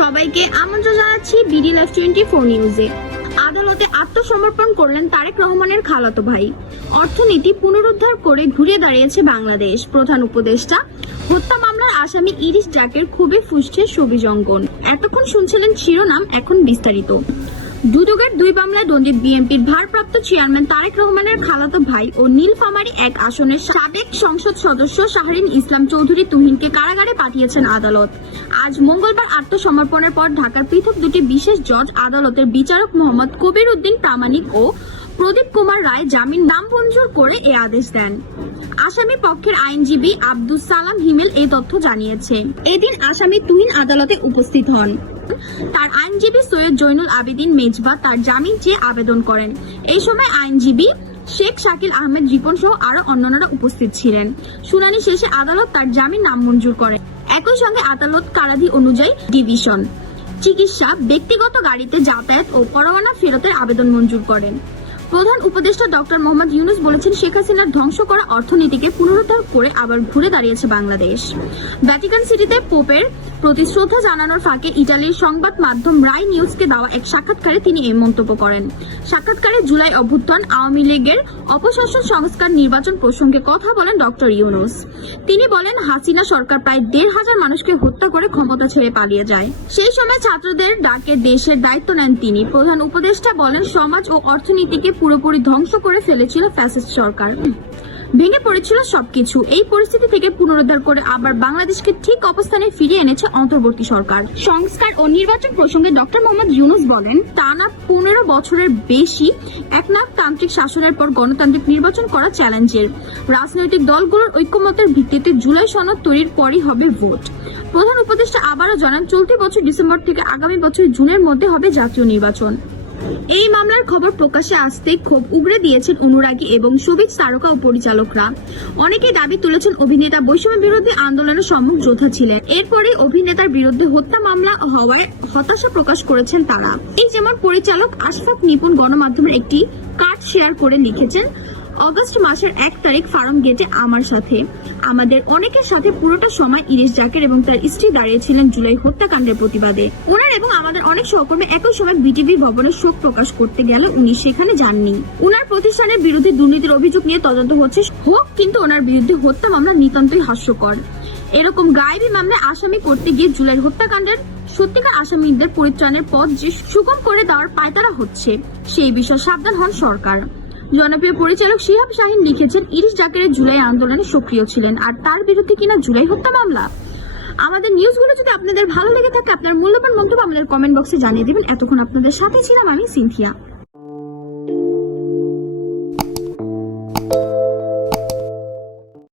সবাইকে আমন্ত্রণ জানাচ্ছি বিডি লাইভ টোয়েন্টি ফোর নিউজে। আদালতে আত্মসমর্পণ করলেন তারেক রহমানের খালাতো ভাই। অর্থনীতি পুনরুদ্ধার করে ঘুরে দাঁড়িয়েছে বাংলাদেশ। প্রধান উপদেষ্টা, হত্যা মামলার আসামি ইরিশ জাকের খুবই ফুসছে ছবি অঙ্কন এতক্ষণ শুনছিলেন শিরোনাম, এখন বিস্তারিত। দুদকের দুই মামলায় দণ্ডিত বিএনপির ভারপ্রাপ্ত চেয়ারম্যান তারেক রহমানের খালাতো ভাই ও নীলফামারী এক আসনের সাবেক সংসদ সদস্য শাহরিন ইসলাম চৌধুরী তুহিনকে কারাগারে পাঠিয়েছেন আদালত। আজ মঙ্গলবার আত্মসমর্পণের পর ঢাকার পৃথক দুটি বিশেষ জজ, আদালতের বিচারক মোহাম্মদ কবির উদ্দিন প্রামাণিক ও প্রদীপ কুমার রায় জামিন নামঞ্জুর করে এ আদেশ দেন। আসামি পক্ষের আইনজীবী আব্দুস সালাম হিমেল এই তথ্য জানিয়েছে। এদিন আসামি তুহিন আদালতে উপস্থিত হন। তার আইনজীবী সৈয়দ জৈনুল আবেদিন মেজবা তার জামিন চেয়ে আবেদন করেন। এই সময় আইনজীবী শেখ শাকিল আহমেদ রিপন সহ আরও অন্যান্যরা উপস্থিত ছিলেন। শুনানি শেষে আদালত তার জামিন নাম মঞ্জুর করেন একই সঙ্গে আদালত কারাধি অনুযায়ী ডিভিশন, চিকিৎসা, ব্যক্তিগত গাড়িতে যাতায়াত ও পরোয়ানা ফেরতের আবেদন মঞ্জুর করেন। প্রধান উপদেষ্টা ডক্টর মোহাম্মদ ইউনুস বলেছেন শেখ হাসিনার ধ্বংস করা অর্থনীতিকে পুনরুদ্ধার করে আবার ঘুরে দাঁড়িয়েছে বাংলাদেশ। ভ্যাটিকান সিটিতে পোপের প্রতি শ্রদ্ধা জানানোর ফাঁকে ইটালির সংবাদ মাধ্যম রাই নিউজকে দেওয়া এক সাক্ষাৎকারে তিনি এই মন্তব্য করেন। সাক্ষাৎকারে জুলাই অভ্যুত্থান আওয়ামী লীগের অপশাসন সংস্কার নির্বাচন প্রসঙ্গে কথা বলেন ডক্টর ইউনুস। তিনি বলেন, হাসিনা সরকার প্রায় দেড় হাজার মানুষকে হত্যা করে ক্ষমতা ছেড়ে পালিয়ে যায়। সেই সময় ছাত্রদের ডাকে দেশের দায়িত্ব নেন তিনি। প্রধান উপদেষ্টা বলেন, সমাজ ও অর্থনীতিকে পুরোপুরি ধ্বংস করে ফেলেছিল ফ্যাসিস্ট সরকার। ভেঙে পড়েছিল সবকিছু। এই পরিস্থিতি থেকে পুনরুদ্ধার করে আবার বাংলাদেশকে ঠিক অবস্থানে ফিরিয়ে এনেছে অন্তর্বর্তী সরকার। সংস্কার ও নির্বাচন প্রসঙ্গে ডক্টর মোহাম্মদ ইউনুস বলেন টানা পনেরো বছরের বেশি একনায়কতান্ত্রিক শাসনের পর গণতান্ত্রিক নির্বাচন করা চ্যালেঞ্জের। রাজনৈতিক দলগুলোর ঐক্যমতের ভিত্তিতে জুলাই সনদ তৈরির পরই হবে ভোট। প্রধান উপদেষ্টা আবারও জানান, চলতি বছর ডিসেম্বর থেকে আগামী বছর জুনের মধ্যে হবে জাতীয় নির্বাচন। এই মামলার খবর প্রকাশে আসতে খুব উগড়ে দিয়েছেন অনুরাগী এবং সবিজ তারকা ও পরিচালকরা অনেকে দাবি তুলেছেন অভিনেতা বৈষম্যের বিরুদ্ধে আন্দোলনের সম্মুখ যোদ্ধা ছিলেন। এরপরে অভিনেতার বিরুদ্ধে হত্যা মামলা হওয়ায় হতাশা প্রকাশ করেছেন তারা। এই যেমন পরিচালক আশফাক নিপুণ গণমাধ্যমের একটি কার্ড শেয়ার করে লিখেছেন অগস্ট মাসের এক তারিখ ফার্ম গেটে আমার সাথে। আমাদের অনেকের সাথে পুরোটা সময় ইরিশ জাকের এবং তার স্ত্রী দাঁড়িয়েছিলেন জুলাই হত্যাকাণ্ডের প্রতিবাদে। ওনার এবং আমাদের অনেক সহকর্মী একই সময় বিটিভি ভবনে শোক প্রকাশ করতে গেল, উনি সেখানে যাননি। উনার প্রতিষ্ঠানের বিরুদ্ধে দুর্নীতির অভিযোগ নিয়ে তদন্ত হচ্ছে হোক, কিন্তু ওনার বিরুদ্ধে হত্যা মামলা নিতান্তই হাস্যকর। এরকম গায়েবী মামলায় আসামি করতে গিয়ে জুলাই হত্যাকাণ্ডের সত্যিকার আসামিদের পরিত্রাণের পথ যে সুগম করে দেওয়ার পায়তারা হচ্ছে, সেই বিষয়ে সাবধান হন সরকার। জনপ্রিয় পরিচালক শিহাব শাহিন লিখেছেন, ইরিশ জাকেরের জুলাই আন্দোলনে সক্রিয় ছিলেন, আর তার বিরুদ্ধে কিনা জুলাই হত্যা মামলা? আমাদের নিউজগুলো যদি আপনাদের ভালো লেগে থাকে, আপনার মূল্যবান মন্তব্য আমাদের কমেন্ট বক্সে জানিয়ে দেবেন। এতক্ষণ আপনাদের সাথে ছিলাম আমি, সিনথিয়া।